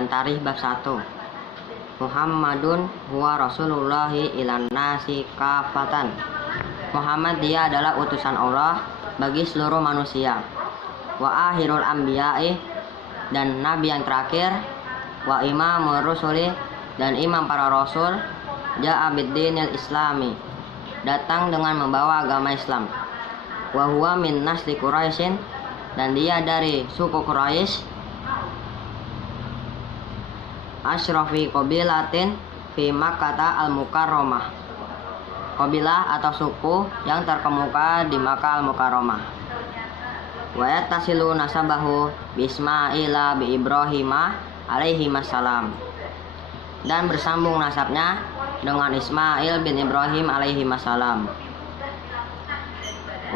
dan tarikh bab 1. Muhammadun huwa rasulullahi ilan nasi kafatan. Muhammad dia adalah utusan Allah bagi seluruh manusia. Wa akhirul anbiya'i, dan nabi yang terakhir. Wa imamur rusuli, dan imam para rasul. Ja'a biddinil islami, datang dengan membawa agama Islam. Wa huwa min nasli Quraisyin, dan dia dari suku Quraisy. Asyrafi qabilatin fi Makkah al-Mukarramah, qabilah atau suku yang terkemuka di Makkah al-Mukarramah. Wa yattasilu nasabahu bi Ismaila bi Ibrahima alaihi wassalam, dan bersambung nasabnya dengan Ismail bin Ibrahim alaihi wassalam.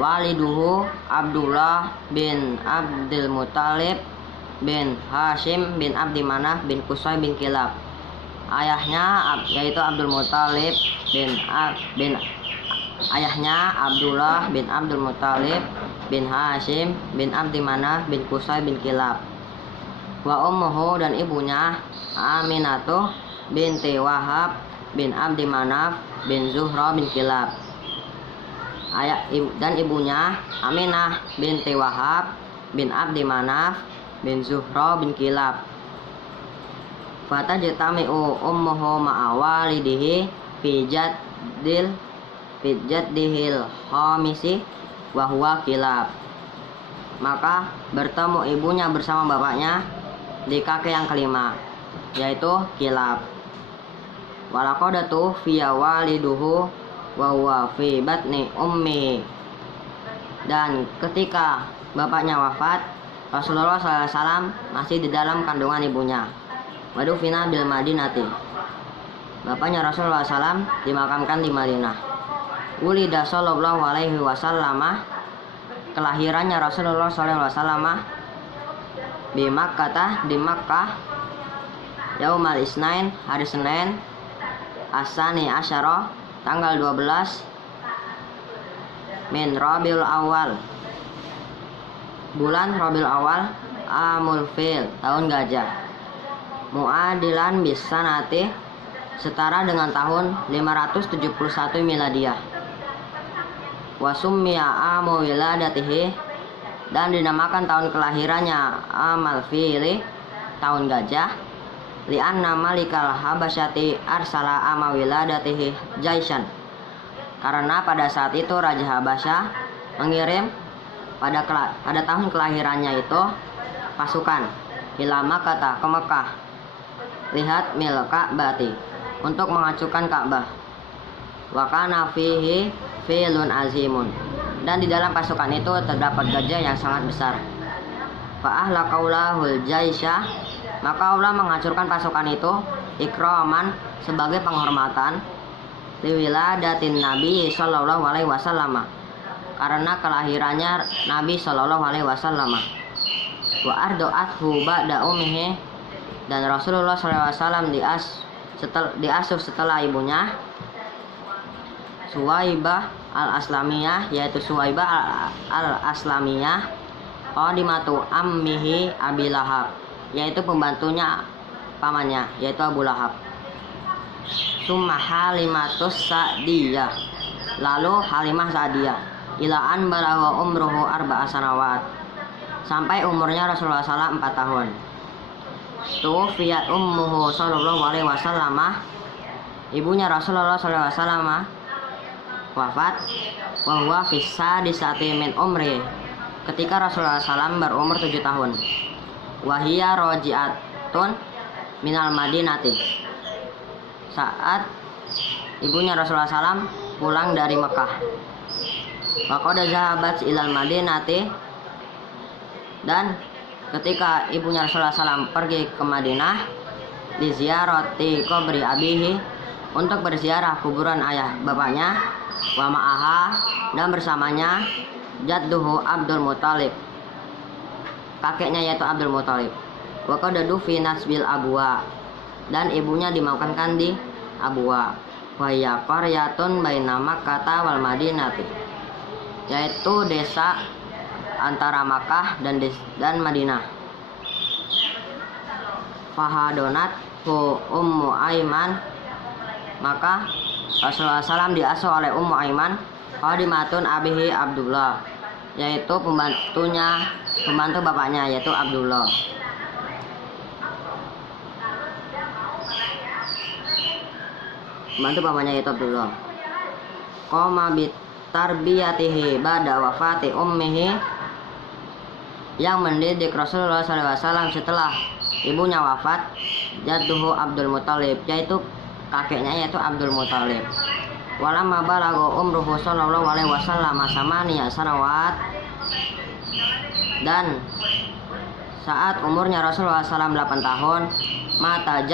Waliduhu Abdullah bin Abdul Muthalib bin Hashim bin Abdi Manaf bin Qusay bin Kilab. Ayahnya yaitu Abdul Muthalib ayahnya Abdullah bin Abdul Muthalib bin Hashim bin Abdi Manaf bin Qusay bin Kilab. Wa ummuhu, dan ibunya Aminatuh binti Wahab bin Abdi Manaf bin Zuhra bin Kilab. Dan ibunya Aminah binti Wahab bin Abdi Manaf bin Zuhra bin Kilab. Fatajtami'u ummuhu ma'a walidihi fi jaddihil khamisi wa huwa Kilab. Maka bertemu ibunya bersama bapaknya di kakek yang kelima, yaitu Kilab. Walaqadatu fi waliduhu wa huwa fi batni ummi, dan ketika bapaknya wafat, Rasulullah SAW masih di dalam kandungan ibunya. Wadufina bil Madinati, bapaknya Rasulullah SAW dimakamkan di Madinah. Ulida sallallahu alaihi wasallam, kelahirannya Rasulullah SAW di Makkah, di Makkah, Yaumal Isnain, hari Senin, Asani Asyara, tanggal 12 min Rabiul Awal, bulan Rabiul Awal, Amul Fil, tahun gajah. Muadilan bisanati, setara dengan tahun 571 Miladiyah. Wasummiya amu wiladatihi, dan dinamakan tahun kelahirannya Amal Fili, tahun gajah. Li'anna malikal habasyati arsala ama wiladatihi jaisan, karena pada saat itu Raja Habasyah mengirim pada tahun kelahirannya itu pasukan ila Makkah, ke Mekah, lihat mil Ka'bati, untuk menghancurkan Ka'bah. Wa kana fihi filun azimun, dan di dalam pasukan itu terdapat gajah yang sangat besar. Fa ahlaqaulahul jaisha, maka Allah menghancurkan pasukan itu ikraman, sebagai penghormatan, liwiladatin Nabi sallallahu alaihi wasallam, karena kelahirannya Nabi sallallahu alaihi wasallam. Wa ardo'athu ba'da ummihi, dan Rasulullah sallallahu alaihi wasallam diasuh setelah ibunya Suwaibah al-Aslamiyah, yaitu Suwaibah al-Aslamiyah, qadimatu ammihi Abi Lahab, yaitu pembantunya pamannya, yaitu Abu Lahab. Summa Halimatus Sa'diyah, lalu Halimah Sa'diyah, ila an balagha umruhu arba'a sanawat, sampai umurnya Rasulullah SAW 4 tahun. Tuwfiyat ummuhu sallallahu alaihi wasallam, ibunya Rasulullah SAW wafat, wa huwa fi sadisati min umri, ketika Rasulullah SAW berumur 7 tahun. Wahia roji'atun minal Madinati, saat ibunya Rasulullah SAW pulang dari Mekah. Waqad zahabat ilal Madinati, dan ketika ibunya Rasulullah SAW pergi ke Madinah, di ziarati kubri abihi, untuk berziarah kuburan ayah bapaknya, wa ma'aha, dan bersamanya jadduhu Abdul Muthalib, kakeknya yaitu Abdul Muthalib. Wa qadadu fi nasbil Abwa, dan ibunya dimakamkan di Abwa. Wa hiya qaryatun baina Makkah wal Madinati, yaitu desa antara Makkah dan Madinah. fahadonat hu Ummu Aiman, maka Rasulullah SAW diasuh oleh Ummu Aiman khadimatun abihi Abdullah, yaitu pembantu bapaknya yaitu Abdullah. Pembantu bapaknya yaitu Abdullah. Qoma bitarbiyatihi ba'da wafati ummihi, yang mendidik Rasulullah SAW setelah ibunya wafat, jadduhu Abdul Muthalib, yaitu kakeknya yaitu Abdul Muthalib. Walamma balagha umruhu sallallahu alaihi wasallam samaniya sanawat, dan saat umurnya Rasulullah SAW 8 tahun, mata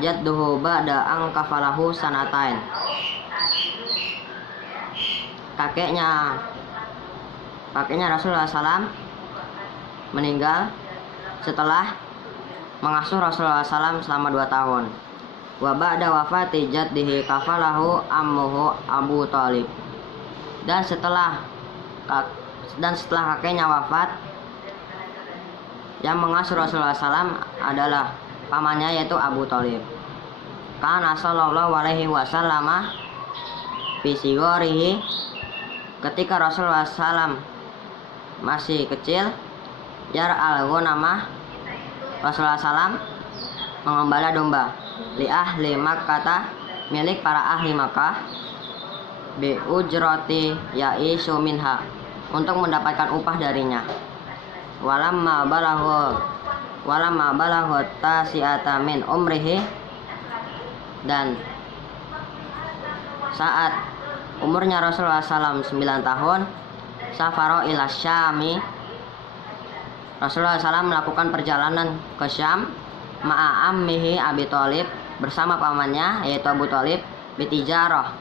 jadduhu ba'da ang kafalahu sanatain, kakeknya Rasulullah SAW meninggal setelah mengasuh Rasulullah SAW selama 2 tahun. Wa ba'da wafati jaddihi kafalahu ammuhu Abu Thalib, dan setelah kakeknya wafat, yang mengasuh Rasulullah SAW adalah pamannya yaitu Abu Thalib. Kana sallallahu alaihi wasallam fi sigorihi, ketika Rasulullah SAW masih kecil, yar'al ghanama, Rasulullah SAW mengembala domba, li ahli Makkah, milik para ahli Makkah, bi ujrati ya'isu minha, untuk mendapatkan upah darinya. Walamma balagha tasi'ata min umrihi, dan saat umurnya Rasulullah SAW 9 tahun, safaro ila Syami, Rasulullah SAW melakukan perjalanan ke Syam, ma'a ammihi Abi Thalib, bersama pamannya yaitu Abu Thalib, bitijarah,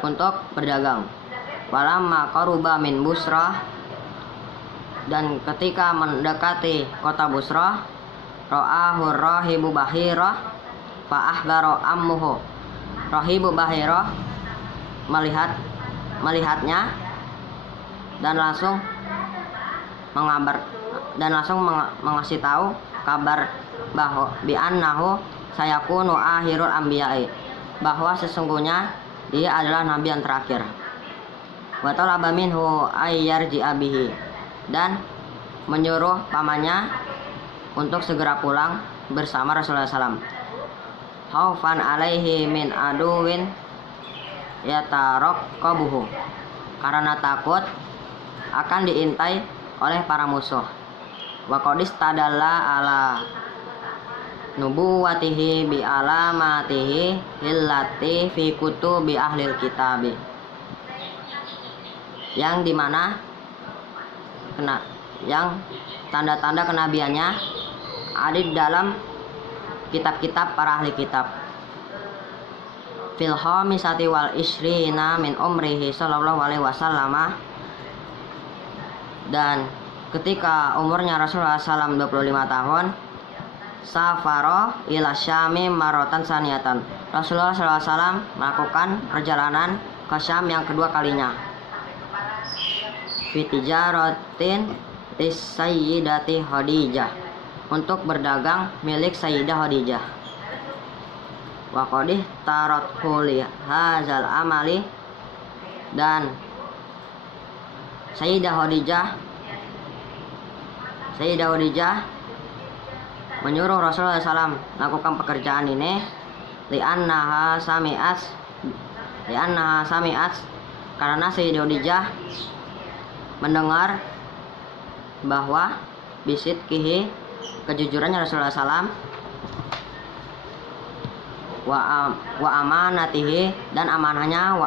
untuk berdagang. Walamma qaruba min Busrah, dan ketika mendekati kota Busrah, ra'ahu rahibu Bahirah fa ahbaro ammuhu, rahibu Bahirah melihatnya dan langsung mengasih tahu kabar bahwa bi'annahu sayakunu akhirul anbiya'i, bahwa sesungguhnya dia adalah nabi yang terakhir. Wa talaba minhu ayyarji'a bihi, dan menyuruh pamannya untuk segera pulang bersama Rasulullah SAW. Khaufan alaihi min aduwin yatarakkabuhu, karena takut akan diintai oleh para musuh. Wa qad istadalla ala nubuwatihi bi alamatihi illati fi kutubi ahlil kitabi, yang dimana yang tanda-tanda kenabiannya ada di dalam kitab-kitab para ahli kitab. Fil khamisati wal ishrina min umrihi sallallahu alaihi wasallam, dan ketika umurnya Rasulullah SAW 25 tahun, safaro ila Syami marotan saniyatan, Rasulullah SAW melakukan perjalanan ke Syam yang kedua kalinya. Fitijaratin Sayyidati Khadijah, untuk berdagang milik Sayyidah Khadijah. Wa qadih tarat huli hazal amali, dan Sayyidah Khadijah menyuruh Rasulullah SAW melakukan pekerjaan ini, li'annaha sami'at, karena Sayyidah Khadijah mendengar bahwa bisit kihi, kejujurannya Rasulullah SAW, wa amanatihi, dan amanahnya, wa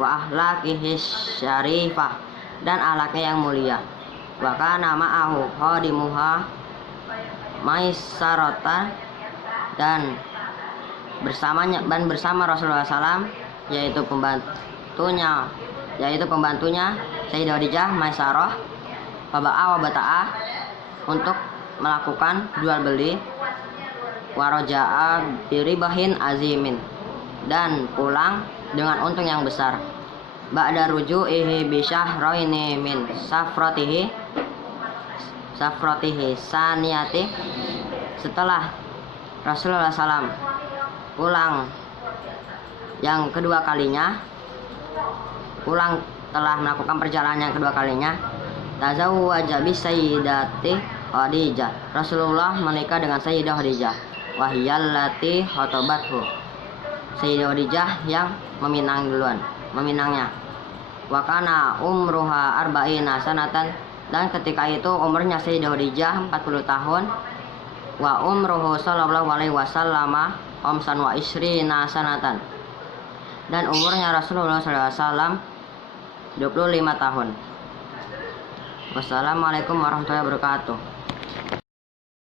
ahlakihi syarifah, dan ahlaknya yang mulia. Wa kana ma'ahu khadimuha maisarata, dan bersama Rasulullah SAW yaitu pembantunya Sayyidah Khadijah Maisarah, Baba'a wa Bata'ah, untuk melakukan jual beli, waraja'a biribahin azimin, dan pulang dengan untung yang besar. Ba'da ruju'ihi bisyahraini min safratihi, safrotihi saniyati, setelah Rasulullah SAW pulang yang kedua kalinya, telah melakukan perjalanan yang kedua kalinya, tazawwaja bi sayyidati Khadijah, Rasulullah menikah dengan Sayyidah Khadijah, wahiyallati khotobathu, Sayyidah Khadijah yang meminangnya. Wakana umruha arba'ina sanatan, dan ketika itu umurnya Sayyidah Khadijah 40 tahun. Wa umruhu sallallahu alaihi wasallama khamsan wa isrina sanatan, dan umurnya Rasulullah SAW 25 tahun. Wassalamualaikum warahmatullahi wabarakatuh.